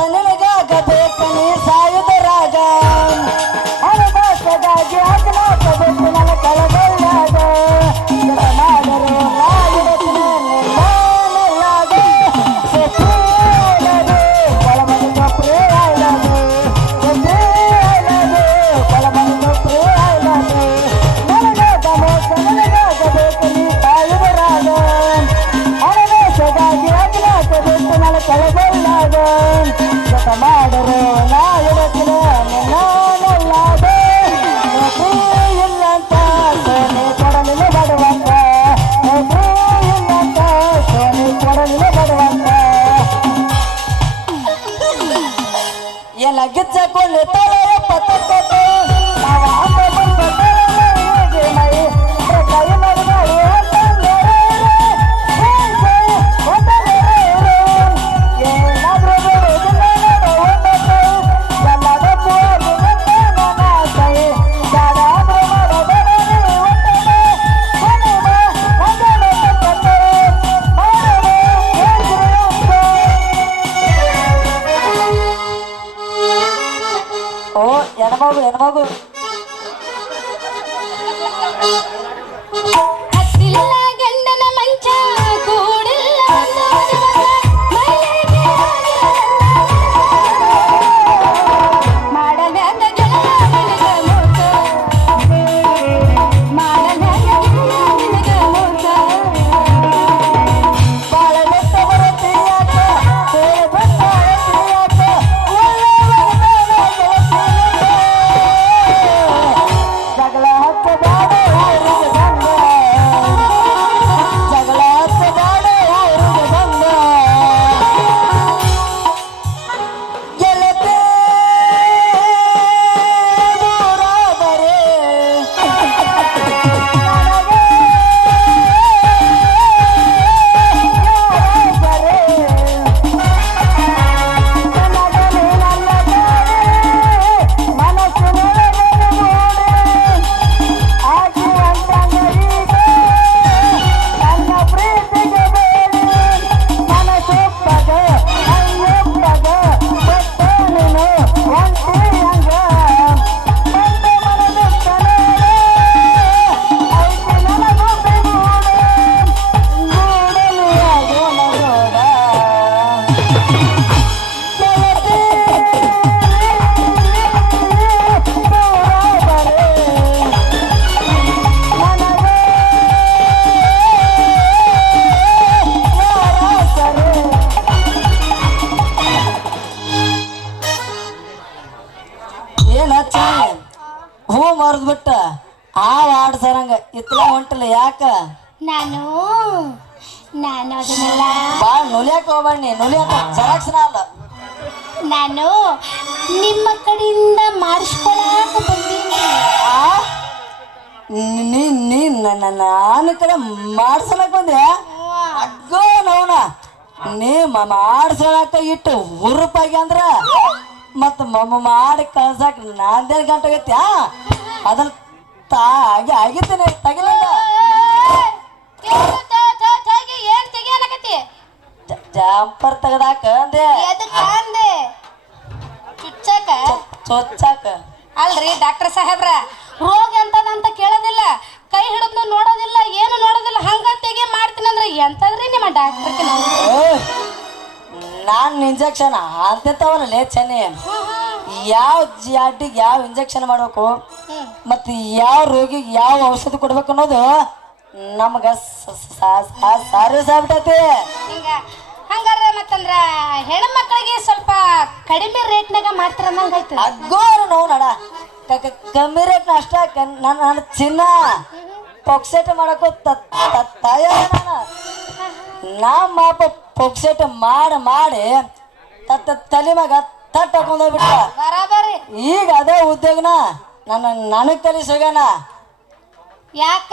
ನಿನಗಾಗಬೇಕು Beli? ಹೂ ಮರ್ದ್ ಬಿಟ್ಟ ಆ ಆಡ್ಸರಂಗ ಇತ್ಲ ಹೊಂಟಲ್ಲ ಯಾಕ? ನಾನು ನಾನು ಅದನ್ನೆಲ್ಲ ಬಾ ನುಲಿಯಕ್ ಹೋಗ್ಬಣ್ಣಿ ನುಲಿಯಾಕ ಜರಾಕ್ಸ್ನ ಅಲ್ಲ ನಾನು ನಿಮ್ಮ ಕಡೆಯಿಂದ ಮಾಡಿಸ್ಕೊಳಕ ಬಂದೀನಿ? ನೀ ನೀ ನನ್ನ ನಾನು ಕಡೆ ಮಾಡ್ಸಲಕ್ ಬಂದೆ? ಅಗ್ಗೋ ನವನ. ನೀ ಮ- ಮಾಡ್ಸಲಕ್ಕ ಇಟ್ಟು ಹುರುಪಾಗಿ ಅಂದ್ರ ಮತ್ತ ಮಮ್ಮ ಮಾಡಿ ಕಳ್ಸಾಕ ನಾಂದೇನು ಗಂಟೆ ತಾ ಆ ಅದನ್ನ ತಾಗಿ ಆಗಿತ್ತೇನೆ ತಗಿಲಿಲ್ಲ. ಜಾಂಪರ್ ತೆಗಿಯನಕತಿ ಜಂಪರ್ ತೆಗದಾಕ ಅಂದೆ. ಅಂದೆ? ಚುಚ್ಚಾಕ? ಚೊಚ್ಚಾಕ. ಅಲ್ರಿ ಡಾಕ್ಟರ್ ಸಾಹೇಬ್ರ ರೋಗ ಎಂತದಂತ ಕೇಳೋದಿಲ್ಲ ಕೈ ಹಿಡಿದು ನೋಡೋದಿಲ್ಲ ಏನು ನೋಡೋದಿಲ್ಲ ಹಂಗ ತೆಗಿ ಮಾಡ್ತೀನಿ ಅಂದ್ರೆ ಎಂತದ್ರಿ ನಿಮ್ಮ ಡಾಕ್ಟರ್ಗೆ ನಾವು ನಾನ್ ಇಂಜೆಕ್ಷನ್ ಅಂತಿರ್ತಾವಲ್ಲ ಚೆನ್ನಿ ಯಾವ ಜಾಟಿಗೆ ಯಾವ ಇಂಜೆಕ್ಷನ್ ಮಾಡಬೇಕು? ಮತ್ತು ಯಾವ ರೋಗಿಗೆ ಯಾವ ಔಷಧಿ ಕೊಡ್ಬೇಕು ಅನ್ನೋದು ನಮ್ಗೆ ಸರ್ವಿಸ್ ಆಗ್ಬಿಟ್ಟೈತಿ ಹಿಂಗ ಹಂಗಾರ ಮತ್ತಂದ್ರ ಹೆಣ್ಮಕ್ಳಿಗೆ ಸ್ವಲ್ಪ ಕಡಿಮೆ ರೇಟ್ನಾಗ ಮಾಡ್ತಾರ ಅನ್ನಂಗಾಯ್ತು ಅಗ್ಗೋರು ನೋವು ನಡ ಕಮ್ಮಿ ರೇಟ್ ಅಷ್ಟ. ನನ್ನ ನನ್ನ ಚಿನ್ನ. ಪೊಕ್ಸೆಟ್ ಮಾಡಕ್ಕೂ ತಯಾರ ನಾನು. ನಮ್ಮ ಅಪ್ಪ ಪೊಕ್ಸೆಟ್ ಮಾಡಿ ಮಾಡಿ ತತ್ತ ತಲೆ ಮ್ಯಾಗ ತಟ್ಟ ಬರಾಬರಿ. ಈಗ ಅದೇ ಉದ್ಯೋಗನ ನನ್ನ ನನಗ್ ತಲೆ ಯಾಕ?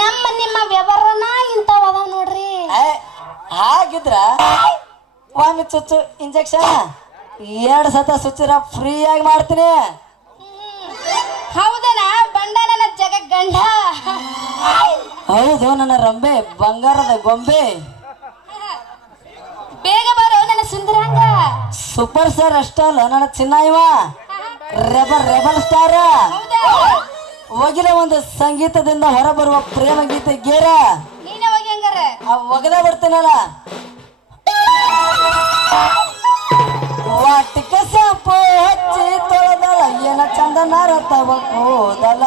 ನಮ್ಮ ನಿಮ್ಮ ವ್ಯವಹಾರನ ಇಂಥವ್ ಅದಾವ ನೋಡ್ರಿ. ಹಾಗಿದ್ರ ಒಮ್ಮೆ ಚುಚ್ಚು ಇಂಜೆಕ್ಷನ್ ಎರಡು ಸತ ಸುಚ್ಚಿರ ಫ್ರೀಯಾಗಿ ಮಾಡ್ತೀನಿ. ಹೌದನ? ಗಂಡ. ಹೌದು ನನ್ನ ರಂಬೆ ಬಂಗಾರದ ಗೊಂಬೆ. ಬೇಗ ಬರೋ ನನ್ನ ಸುಂದರಾಂಗ. ಸೂಪರ್ ಸ್ಟಾರ್ ಅಷ್ಟಲ್ಲ ನನ್ನ ಚಿನ್ನ ಇವ ರೆಬಲ್ ರೆಬಲ್ ಸ್ಟಾರ್ ಒಗಿಲ ಒಂದು ಸಂಗೀತದಿಂದ ಹೊರಬರುವ ಪ್ರೇಮ ಗೀತೆ ಗೇರ. ಒಗದ ಬಿಡ್ತೀನಲ್ಲ ವಾಟಿಕ ಸಾಪು ಹಚ್ಚಿ ತೊಳೆದಲ ಏನ ಚಂದ ನಾರತವ ಕೂದಲ.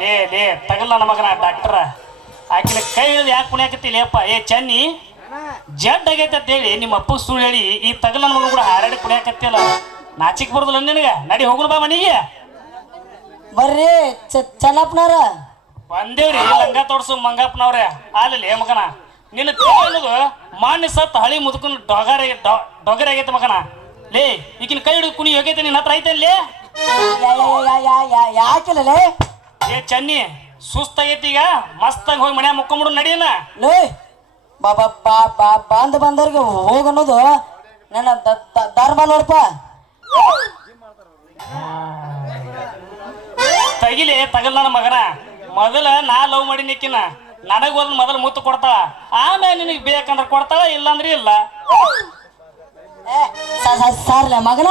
ಲೇ ಲೇ ತಗಲ್ಲ ನನ್ನ ಮಗನ ಡಾಕ್ಟರ್ ಆಕಿನ ಕೈ ಹಿಡಿದು ಯಾಕೆ ಕುಣಿಯಾಕತ್ತಿಲ್ಲ ಅಪ್ಪ ಏ ಚನ್ನಿ ಜಡ್ ಆಗೈತೆ ಅಂತ ಹೇಳಿ ನಿಮ್ಮ ಅಪ್ಪ ಸುಳ್ಳು ಹೇಳಿ ಈ ತಗಲ ನನ್ನ ಮಗನ ಕೂಡ ಹಾರಾಡಿ ಕುಣಿಯಾಕತ್ತಿಲ್ಲ ನಾಚಿಕ್ ಬರುದಿಲ್ಲ ನಿನಗೆ. ನಡಿ ಹೋಗೋಣ ಬಾ ಮನೆಗೆ. ಬರ್ರಿ ಚ- ಚೆನ್ನಪ್ಪನವ್ರ. ಬಂದೇವ್ರಿ ಲಂಗ ತೋರ್ಸು ಮಂಗಪ್ಪನವ್ರೆ. ಲೇ ಮಗನ. ನಿನ್ನ ಅನ್ನೋದು ಮಾನ್ಯ ಸತ್ ಹಳಿ ಮುದುಕನ ಡೊಗರ ಡೊಗರ ಆಗೈತೆ ಮಗನ. ಲೇ ಈಗಿನ ಕೈ ಹಿಡಿದು ಕುಣಿ ಹೋಗೈತೆ ನಿನ್ನ ಹತ್ರ ಐತೆ ಅಲ್ಲಿ ಯಾ- ಯಾ- ಯಾ- ಯಾ- ಯಾ- ಯಾಕಿಲ್ಲಲೇ ಏ ಚನ್ನಿ ಸುಸ್ತಾಗೈತಿ ಈಗ. ಮಸ್ತಾಗಿ ಹೋಗಿ ಮನ್ಯಾಗ ಮುಕ್ಕೊಂಬಿಡು ನಡಿಯನ ಲೇ ಬಾಬಾ ಬಾ ಬಾ ಬಾಂದ ಬಂದವ್ರಿಗೆ ಹೋಗನ್ನೋದು ನನ್ನ ಧರ್ಮ ನೋಡಪ್ಪ. ತಗಿಲಿ ತಗಲ್ ನನ್ನ ಮಗನ. ಮೊದಲ ನಾ ಲವ್ ಮಾಡಿ ನಿಕ್ಕಿನ ನನಗ್ ಒಂದ್ ಮೊದಲು ಮುತ್ತು ಕೊಡ್ತಾಳ ಆಮೇಲೆ ನಿನಗೆ ಬೇಕಂದ್ರೆ ಕೊಡ್ತಾಳ ಇಲ್ಲಾಂದ್ರೆ ಇಲ್ಲ. ಸಾರ್ಲೆ ಮಗನ?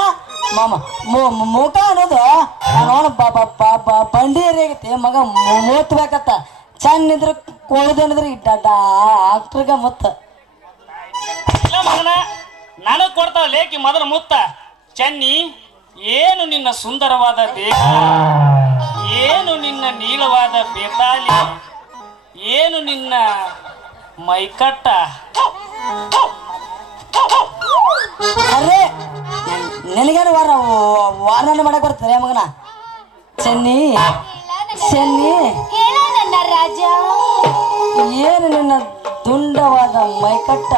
ಮಾಮ ಮು- ಮು- ಮುಖ ಅನ್ನೋದು ನೋಡ ಬಂಡಿ ಏರಿಯಾಗೈತಿ ಮಗ ಮೂತ್ಬೇಕತ್ತ ಬೇಕತ್ತ. ನಿಂದ್ರ ಕೋಳ್ದನಿದ್ರೆ ಡಾಕ್ಟ್ರಿಗೆ ಮುತ್ತ. ಇಲ್ಲ ಮಗನ ನನಗ್ ಕೊಡ್ತಾಳ ಲೇಕಿ ಮೊದಲು ಮುತ್ತ. ಚನ್ನಿ ಏನು ನಿನ್ನ ಸುಂದರವಾದ ದೇಹ? ಏನು ನಿನ್ನ ನೀಳವಾದ ಬೇತಾಲಿ ಏನು ನಿನ್ನ ಮೈಕಟ್ಟ? ಅರೆ ನಿನಗೇನು ವಾರ ವಾರನ ಮಾಡಕ್ ಬರ್ತಾರೆ ಮಗನ? ಚೆನ್ನಿ ಚೆನ್ನಿ. ಹೇಳ ನನ್ನ ರಾಜ. ಏನು ನಿನ್ನ ದುಂಡವಾದ ಮೈಕಟ್ಟ.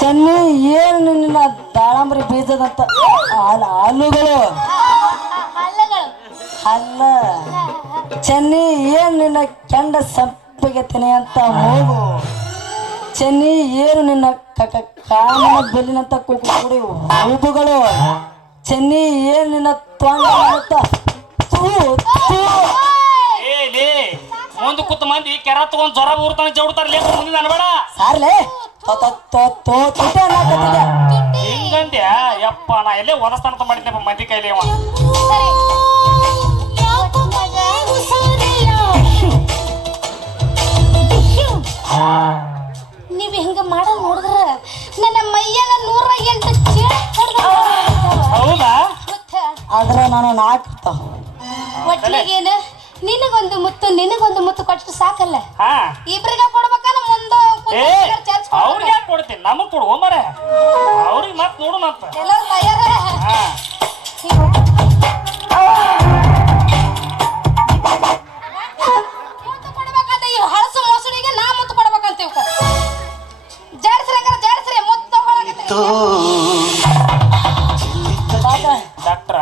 ಚೆನ್ನಿ ಏನು ನಿನ್ನ ದಾಳಂಬರಿ ಬೀಜದಂತ ಹಲ್ಲುಗಳು ಅಲ್ಲ, ಚೆನ್ನಿ ಏನು ನಿನ್ನ ಕೆಂಡ ಸಂಪಿಗೆ ತೆನೆ ಅಂತ ಮೂಗು ಚೆನ್ನಿ ಏನು ನಿನ್ನ ಕಾಮನ ಬೆಲ್ಲಿನಂತ ಕುಡಿ ಹೂಬುಗಳು ಚೆನ್ನಿ ಏನು ನಿನ್ನ ತೊಂಡ ಮುಂದೆ ಕುತ್ತ ಮಂದಿ ಕೆರ ತಗೊಂಡ್ ಜ್ವರ ಊರ್ತಾನೆ ಜೋಡ್ತಾರ ಲೇ ಮುಂದಿನ ಅನ್ಬೇಡ. ಸಾರ್ಲೆ. ಹಿಂಗಂದ್ಯ? ಯಪ್ಪ ನಾ ಎಲ್ಲೇ ಹೊಲಸ್ತಾನ ಅಂತ ಮಾಡಿದ್ನಪ್ಪ ಮಂದಿ ಕೈಲಿ ಅವ. ನೀವ್ ಹಿಂಗ ಮಾಡ ನೋಡಿದ್ರ? ನನ್ನ ಮೈಯಾಗ ನೂರ ಎಂಟು ಹೌದಾ? ಆದ್ರ ಆದ್ರೆ ನಾನು ನಾಲ್ಕು ಒಟ್ಟಿಗೇನ ನಿನಗೊಂದು ಮುತ್ತು ನಿನಗೊಂದು ಮುತ್ತು ಕೊಟ್ಟು ಸಾಕಲ್ಲ? ಹಾ. ಇಬ್ರಿಗ ಕೊಡ್ಬೇಕಲ್ಲ ಮುಂದೆ ಏ ಅವ್ರಿಗೆ ಯಾಕೆ ಕೊಡ್ತೀನಿ ನಮಗ್ ಕೊಡು ಮರ ಅವ್ರಿಗೆ ಮತ್ ಅಂತ ಎಲ್ಲ ತಯಾರ ಹಾ. ಮುತ್ತು ಕೊಡ್ಬೇಕಂತ ಈ ಹಳಸು ಮೊಸಳಿಗೆ ನಾ ಮುತ್ತು ಕೊಡ್ಬೇಕಂತ ಇವ್ಕ ಜಾಡ್ಸ್ರಿ ಹಂಗಾರ ಜಾಡ್ಸ್ರಿ. ಮುತ್ತು ತಗೊಳಕತ್ತಿ ಡಾಕ್ಟ್ರ?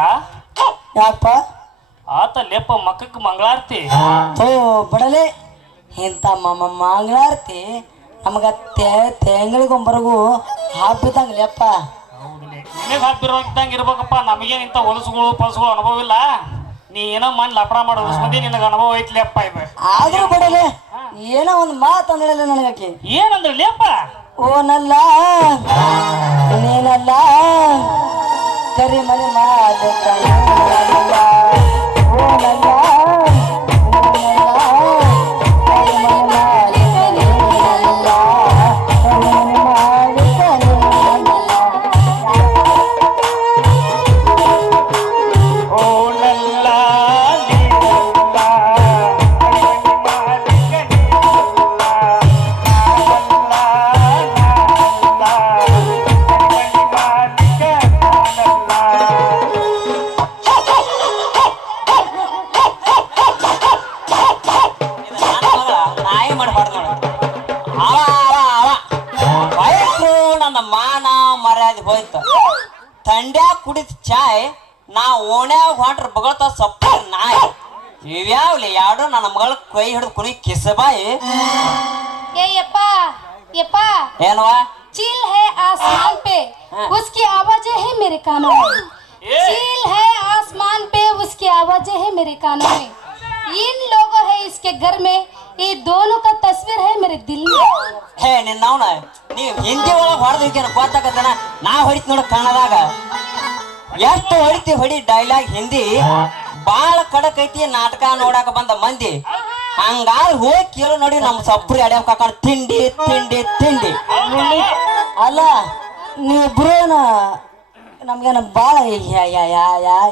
ಯಾಕಪ್ಪ? ಮಂಗಳಾರತಿ. ಓ ಬಡಲೆ. ಇಂಥ ಮಮ್ಮ ಮಂಗಳಾರತಿ ನಮಗ ತೆಂಗಳಿಗೊಂಬರಿಗೂ ಹಬ್ಬಿದಂಗ್ಲಪ್ಪ ನಿನಗೆ ಹಬ್ಬಿರೋದಂಗೆ ಇರ್ಬೇಕಪ್ಪ. ನಮಗೇನು ಇಂಥ ಹೊಲಸುಗಳು ಪಲಸುಗಳು ಅನುಭವ ಇಲ್ಲ. ನೀ ಏನೋ ಮನ್ ಲಪಡ ಮಾಡಿ. ನಿನಗ ನಿನಗೆ ಅನುಭವ ಐತ್ಲಿ ಅಪ್ಪ ಇದು ಆದ್ರೂ ಬಡಲೆ ಏನೋ ಒಂದು ಮಾತು ಅಂದಳಲ್ಲ ನನಗಾಕಿ ಏನಂದ್ರೆ ಓ ಓನಲ್ಲ ನೀನಲ್ಲ. ಕರಿಮನೆ ಮಾಲಕ ಕುಡಿದ ಚಾಯ್ ನಾ ಓಣ್ಯಾಗ ಹೊಂಟ್ರ ಬಗಳ್ತ ಸಪ್ಪ ನಾಯಿ ಇವ್ಯಾವ್ಲಿ ಯಾಡು ನನ್ನ ಮಗಳ ಕೈ ಹಿಡಿದು ಕುನಿ ಕಿಸಬಾಯಿ ए यप्पा यप्पा ಏನವ चील है आसमान पे उसकी आवाजें है मेरे कानों में चील है आसमान पे उसकी आवाजें है मेरे कानों में इन लोगों है इसके घर में ये दोनों का तस्वीर है मेरे दिल में ಹೇ ನಿನ್ನವನ ನೀವ್ ಹಿಂದಿ ಒಳಗೆ ಹೊಡೆದಿದ್ದೇನ ಗೊತ್ತಾಗತ್ತನ ನಾ ಹೊಡಿತ್ ನೋಡು ಕನ್ನಡದಾಗ ಎಷ್ಟು ಹೊಡಿತಿ ಹೊಡಿ ಡೈಲಾಗ್ ಹಿಂದಿ? ಬಾಳ ಕಡಕ್ ಐತಿ ನಾಟಕ ನೋಡಾಕ ಬಂದ ಮಂದಿ. ಹಂಗಾಗಿ ಹೋಗಿ ಕೇಳು ನೋಡಿ ನಮ್ಮ ಸಪ್ರಿ ಅಡ್ಯಾಕ ಕಾಕೊಂಡು ತಿಂಡಿ ತಿಂಡಿ ತಿಂಡಿ. ಅಲ್ಲ ನೀವಿಬ್ರು ನಮ್ಗೇನ ಬಾಳ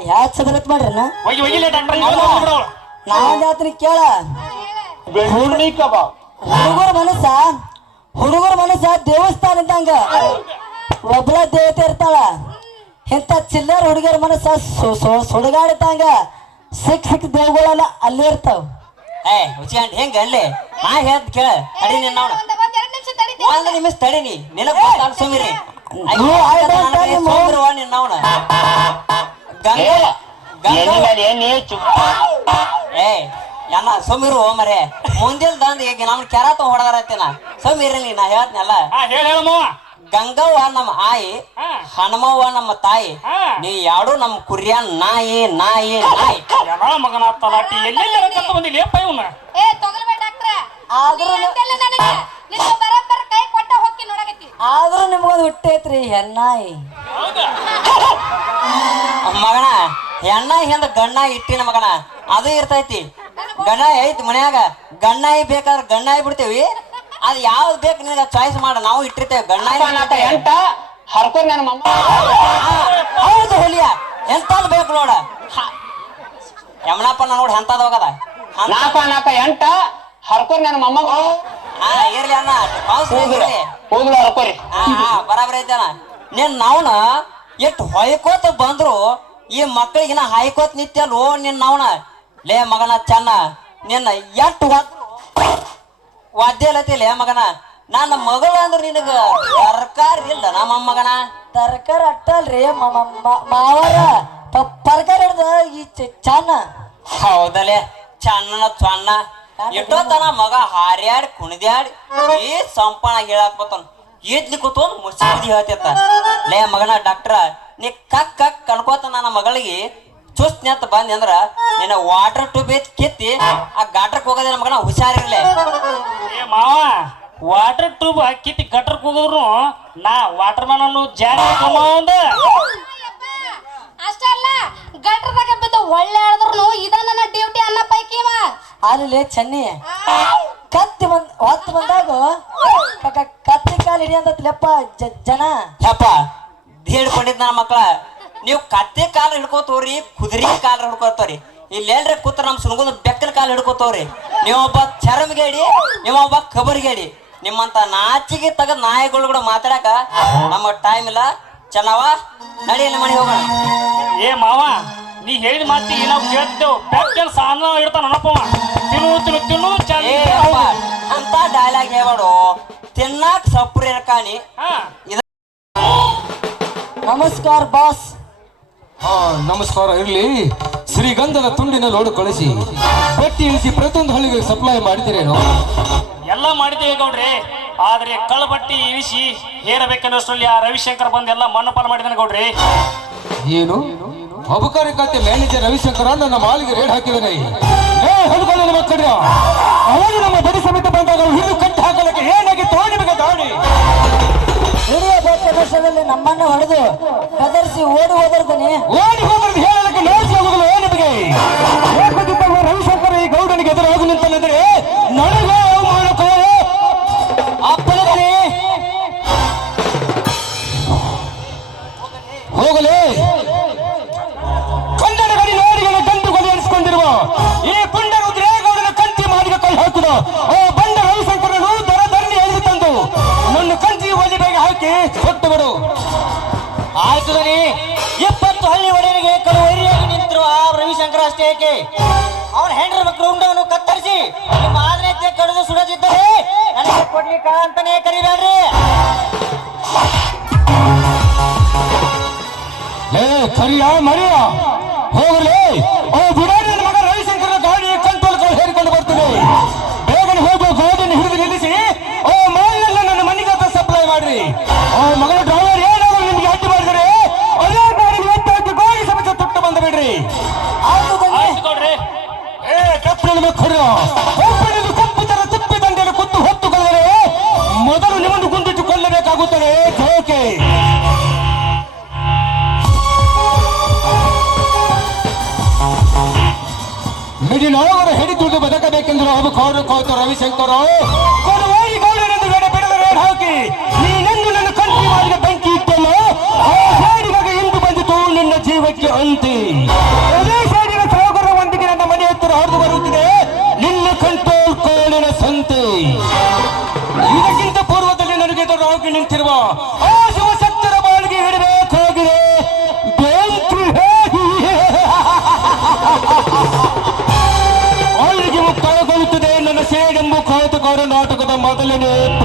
ಯಾ ಚದರತ್ ಮಾಡ್ರಿ ಹೋಗಿ ಹೋಗಿಲ್ಲ ಡಾಕ್ಟರ್ ಇವತ್ತು ಹೋಗ್ಬಿಡು ಅವ್ಳು. ನಾವ್ ಜಾತ್ರೆ ಕೇಳ. ಹುಡುಗರ ಮನಸ್ಸ ಹುಡುಗರ ಮನಸ್ಸ ದೇವಸ್ಥಾನ ಇದ್ದಂಗ ಒಬ್ಳ ದೇವತೆ ಇರ್ತಾಳ. ಇಂಥ ಚಿಲ್ಲರ್ ಹುಡುಗರ ಮನಸ್ಸ ಸು- ಸು- ಸುಡುಗಾಡಿದ್ದಂಗ ಸಿಕ್ ಸಿಕ್ ದೇವಗಳೆಲ್ಲ ಅಲ್ಲೇ ಇರ್ತಾವ. ಏ ಹುಚ್ಚಿಗಂಡ್ ಹೆಂಗ ಅಲ್ಲೇ? ನಾ ಹೇಳ್ತ ಕೇಳ ತಡಿ ನಿನ್ನ ಒಂದು ಒಂದ್ ಎರಡ್ ನಿಮಿಷ ತಡಿ ನೀ ನಿನಗ್ ಸುಮಿರಿ ಅಂತ ನಿಮ್ಮ ನಿನ್ನವನ ಗಂಗಾ ಏ ಎಲ್ಲ ಸುಮಿರು ಮರೆ. ಮುಂದಿನ ದಂದ ಈಗ ನಮ್ ಕೆರಾತ ಹೊಡೆದಾರತ್ತಿನ ಸುಮಿರಲಿ ನಾ ಹೇಳ್ತನಲ್ಲ ಹೇಳಿ ಗಂಗವ್ವ ನಮ್ಮ ಆಯಿ ಹನುಮವ್ವ ನಮ್ಮ ತಾಯಿ. ನೀ ಯಾಡು ನಮ್ಮ ಕುರಿಯ ನಾಯಿ ನಾಯಿ ನಾಯಿ. ಎಲ್ಲ ಮಗನ ತಲಾಟಿ ಎಲ್ಲೆಲ್ಲ ಕತ್ತ ಬಂದಿಲ್ಲ ಲೇಪ ಇವನ್ನ ಏ ತಗೊಳ್ಬೇಡ ಡಾಕ್ಟ್ರ. ಆದ್ರೂ ನನಗೆ ನಿನ್ನ ಬರಬ್ಬರ ಕೈ ಕೊಟ್ಟ ಹೋಗಿ ನೋಡಕತ್ತಿ. ಆದ್ರೂ ನಿಮ್ಗೊಂದು ಹುಟ್ಟೈತ್ರಿ ಹೆಣ್ಣಾಯಿ. ಹೌದಾ? ಮಗನ ಹೆಣ್ಣ ಹಿಂದ ಗಣ್ಣ ಇಟ್ಟಿನ ಮಗನ? ಅದು ಇರ್ತೈತಿ. ಗಣ್ಣ ಐತಿ ಮನ್ಯಾಗ. ಗಣ್ಣಾಯಿ ಬೇಕಾದ್ರೆ ಗಣ್ಣಾಯಿ ಬಿಡ್ತೇವಿ. ಅದ್ ಯಾವ್ದು ಬೇಕು ನಿನ್ನ ಚಾಯ್ಸ್ ಮಾಡ. ನಾವು ಇಟ್ಟಿರ್ತೇವೆ. ಗಣ್ಣಾಯಿ ಎಂಟ ಹರ್ಕೋರ್ ನನ್ನ ಮಮ್ಮ. ಹೌದು ಹುಲಿಯ. ಎಂತದ್ ಬೇಕು ನೋಡ. ಹ. ಯಮನಪ್ಪನ ನೋಡಿ ಎಂತದ್ ಹೋಗದ? ನಾಕ ನಾಕ ಎಂಟ ಹರ್ಕೋರ್ ನನ್ನ ಮಮ್ಮ. ಹಾ ಇರ್ಲಿ ಅಣ್ಣ. ಹೋಗ್ಲ ಹರ್ಕೋರಿ. ಹಾ ಹಾ ಬರಾಬರಿ ಐತಣ್ಣ. ನೀನ್ ನಾವ್ನ ಎಷ್ಟು ಹೊಯ್ಕೋತ ಬಂದ್ರು ಈ ಮಕ್ಕಳಿಗಿನ ಹಾಯ್ಕೋತ್ ಓ ನಿನ್ ನಾವ್ನ? ಲೇ ಮಗನ ಚೆನ್ನ ನಿನ್ನ ಎಷ್ಟು ವಾದ್ಯ ಲೇ ಮಗನ? ನನ್ನ ಮಗಳು ಅಂದ್ರೆ ನಿನಗ ತರಕಾರಿ ಇಲ್ಲ ನಮ್ಮ ಮಗನ? ತರಕಾರಿ ಅಟ್ಟಲ್ರಿ ಮಾವರ. ತರಕಾರಿ ಹಿಡ್ದ ಈ ಚನ್ನ. ಹೌದಲೇ ಚನ್ನ. ಚನ್ನ? ಎಷ್ಟೋತನ ಮಗ ಹಾರ್ಯಾಡ್ ಕುಣಿದ್ಯಾಡ್ ಈ ಸಂಪಣ ಹೇಳಾಕ್ ಬತ್ತನ್. ಈದ್ಲಿ ಕೂತೊಂದು ಮುಸಿ ಹೇಳ್ತಿತ್ತ ಲೇ ಮಗನ ಡಾಕ್ಟ್ರ ನೀ ಕಕ್ ಕಕ್ ಕಣ್ಕೋತ ನನ್ನ ಮಗಳಿಗೆ ಚುಸ್ತ್ ನೆತ್ತ ಬಂದಿ ಅಂದ್ರ ನಿನ್ನ ವಾಟರ್ ಟ್ಯೂಬ್ ಕೆತ್ತಿ ಕಿತ್ತಿ ಆ ಗಾಟ್ರಕ್ ಹೋಗೋದೇ ನಮ್ಗ ಹುಷಾರಿರ್ಲೇ. ಏ ಮಾವ ವಾಟರ್ ಟ್ಯೂಬ್ ಕಿತ್ತಿ ಗಟ್ರಕ್ ಹೋಗಿದ್ರು ನಾ ವಾಟರ್ ಮ್ಯಾನ್ ಅನ್ನು ಜಾರಿ ಅಷ್ಟೇ ಅಷ್ಟಲ್ಲ ಗಟ್ರದಾಗ ಬಿದ್ದು ಒಳ್ಳೆ ಆಡಿದ್ರು ಇದ ನನ್ನ ಡ್ಯೂಟಿ ಅನ್ನ ಪೈಕಿ ಮಾ ಅಲ್ಲಿ ಚೆನ್ನಿ ಕತ್ತಿ ಬಂದ್ ಹೊತ್ತು ಬಂದಾಗ ಕತ್ತಿ ಕಾಲು ಹಿಡಿಯಂತತ್ಲೆಪ್ಪ ಜ- ಜನ. ಯಪ್ಪ ಹಿಡ್ಕೊಂಡಿದ್ ನನ್ನ ಮಕ್ಳ. ನೀವು ಕತ್ತೆ ಕಾಲ ಹಿಡ್ಕೋತವ್ರಿ ಕುದುರೆ ಕಾಲ ಹಿಡ್ಕೋತವ್ರಿ. ಇಲ್ಲೇನ್ರಿ ಕೂತ್ರ ನಮ್ಮ ಸುಣಗುದ ಬೆಕ್ಕನ ಕಾಲ ಹಿಡ್ಕೋತವ್ರಿ. ನೀವೊಬ್ಬ ಚರಮ್ಗೇಡಿ ನೀವೊಬ್ಬ ಕಬರ್ಗೇಡಿ ನಿಮ್ಮಂತ ನಾಚಿಗೆ ತಗದ್ ನಾಯಿಗಳು ಕೂಡ ಮಾತಾಡಕ ನಮ್ಮ ಟೈಮ್ ಇಲ್ಲ. ಚೆನ್ನವ? ನಡಿಯಲ್ಲಿ ಮನೆ ಹೋಗೋಣ. ಏ ಮಾವ ನೀ ಹೇಳಿದ ಮಾತಿ ನಾವು ಕೇಳ್ತಿದ್ದೆವು? ಬೆಕ್ಕಲ್ ಸಾನ ಇಡ್ತಾನ ನೋಡಪ್ಪ ತಿನ್ನು ತಿನ್ನು ತಿನ್ನು ಏ ಅಪ್ಪ ಚಂದ ಅಂತ ಡೈಲಾಗ್ ಹೇಳ್ಬೇಡು ತಿನ್ನಾಕ್ ಸಪ್ರಿ ಕಾಣಿ ಹಾ. ನಮಸ್ಕಾರ ಬಾಸ್ ಆ, ನಮಸ್ಕಾರ ಇರಲಿ. ಶ್ರೀಗಂಧದ ತುಂಡಿನ ಲೋಡ್ ಕಳಿಸಿ. ಬಟ್ಟಿ ಇಳಿಸಿ ಪ್ರತಿಯೊಂದು ಹಳ್ಳಿಗೆ ಸಪ್ಲೈ ಮಾಡಿದಿರೇನು ಎಲ್ಲ ಮಾಡಿದ್ದೇವೆ ಗೌಡ್ರಿ. ಆದ್ರೆ ಕಳ್ಳಬಟ್ಟಿ ಇಳಿಸಿ ಹೇರಬೇಕನ್ನೋಷ್ಟರಲ್ಲಿ ಆ ರವಿಶಂಕರ್ ಬಂದು ಎಲ್ಲ ಮಣ್ಣಪಾಲ ಮಾಡಿದಾನೆ ಗೌಡ್ರಿ. ಏನು? ಅಬಕಾರಿ ಖಾತೆ ಮ್ಯಾನೇಜರ್ ರವಿಶಂಕರ ನನ್ನ ಮಾಲಿಗೆ ರೇಡ್ ಹಾಕಿದ್ದಾನೆ. ಮಕ್ಕಳ ಅವಾಗ ನಮ್ಮ ಬಡಿ ಸಮೇತ ಬಂದಾಗ ಹಿಡಿದು ಕಟ್ಟಿ ಹಾಕಲಿಕ್ಕೆ ಏನಾಗಿ ನಿಮಗೆ ದಾಳಿ ವರ್ಷದಲ್ಲಿ ನಮ್ಮನ್ನ ಹೊಡೆದು ಗದರ್ಸಿ ಓಡಿ ಹೋದಿರ್ತಾನೆ ಓಡಿ ಹೋದ್ರೆ ಹೇಳಲಿಕ್ಕೆ ನೋಡಿಸಿ ಹೋಗಲು ಏ ನಿಮಗೆ ಏಕದಿಬ್ಬ ಈ ಗೌಡನಿಗೆ ಎದುರಾಗು ನಿಂತನೆಂದರೆ ನನಗೆ ಅವಮಾನಕೋ ಅಪ್ಪನೇ ಹೋಗಲೇ. ಕೊಟ್ಟು ಬಿಡು. ಆಯ್ತು ದನಿ ಇಪ್ಪತ್ತು ಹಳ್ಳಿ ಒಡೆಯರಿಗೆ ಕಳು ನಿಂತರು ಆ ರವಿಶಂಕರ ಅಷ್ಟೇ ಏಕೆ ಅವನ ಹೆಂಡ್ರ ಮಕ್ಕಳು ಉಂಡವನು ಕತ್ತರಿಸಿ, ನಿಮ್ಮ ಆದ್ರೆ ಕಡಿದು ಸುಡದಿದ್ದರೆ ನನಗೆ ಕೊಡ್ಲಿಕ್ಕ ಅಂತಾನೆ ಕರಿಬೇಡ್ರಿ. ಏ, ಕರಿಯ, ಮರಿಯ, ಹೋಗಲೇ. ಓ ಬಿಡಾಡಿ ಒಬ್ಬನಿಗೆ ಕಪ್ಪು ದಂಡೆಯನ್ನು ಕುತ್ತು ಹೊತ್ತುಕೊಳ್ಳರೆ ಮೊದಲು ನಿಮ್ಮನ್ನು ಗುಂಡಿಟ್ಟು ಕೊಲ್ಲಬೇಕಾಗುತ್ತದೆ ಜೋಕೆ ಮಿಡಿನಾಳವರು ಹಿಡಿದುದು ಬದುಕಬೇಕೆಂದು ಅವು ಕೌರು ಕೌತ ರವಿಶಂಕರ. ರೇಡ್ ಹಾಕಿ. বদলে নেন